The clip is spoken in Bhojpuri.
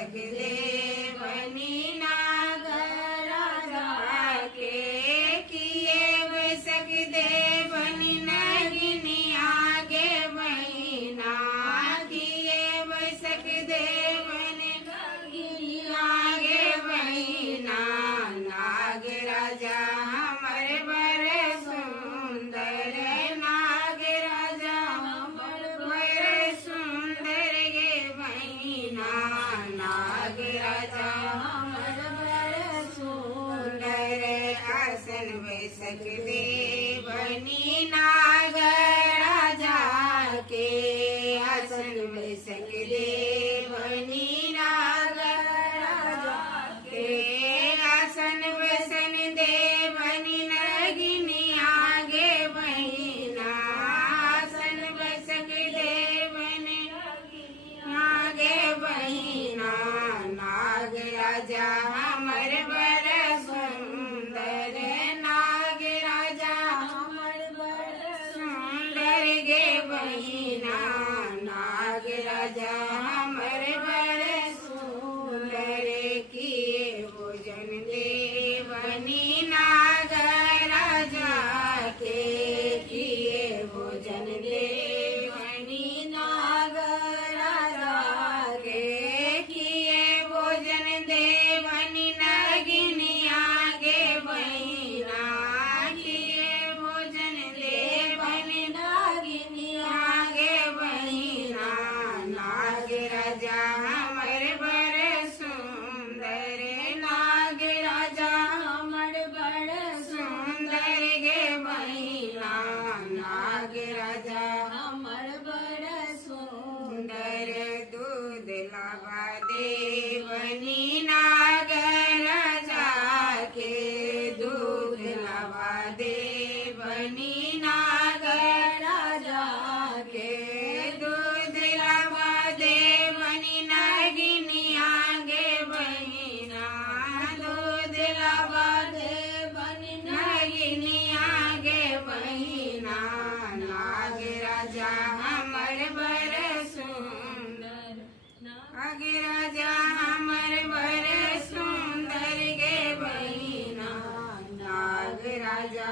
वैसक देवनी नागराजा के किए वैसक देवनी नगिनी आगे बहिना किए वैसक देवनी नगिनी आगे बहिना नागराजा हमर बर सुंदर नागराजा हमर बर सुंदर गे बहिना नागराजा हमर बर सुंदर आसन वैसक देवनी नागराजा के आसन वैसक देवनी नागराजा के आसन वसन देवनी नगिनी आगे बहिना आसन वसक देवनी आगे बहिना नागराजा हमर बर सुंदर नागराजा हमर बर सुंदर गे बहिना नागराजा हमर बर सुंदर किए भोजन देवनी नागराजा के किए भोजन देवनी नागराजा के किए भोजन देवनी नगिनी आगे बहिना किए भोजन देवनी नगिनी आगे बहिना नागराजा हमर बर सुंदर नागराजा हमर बर सुंदर गे बहिना नागराजा हमर बर सुंदर दूध लावा देवनी नागराजा के दूध लावा देवनी नागराजा के दूध लावा देवनी नगिनी आगे बहिना दूध लावा देवनी नगिनी आगे बहिना नागराजा हमर बर सुंदर नागराजा हमर बर सुंदर गे बहिना नागराजा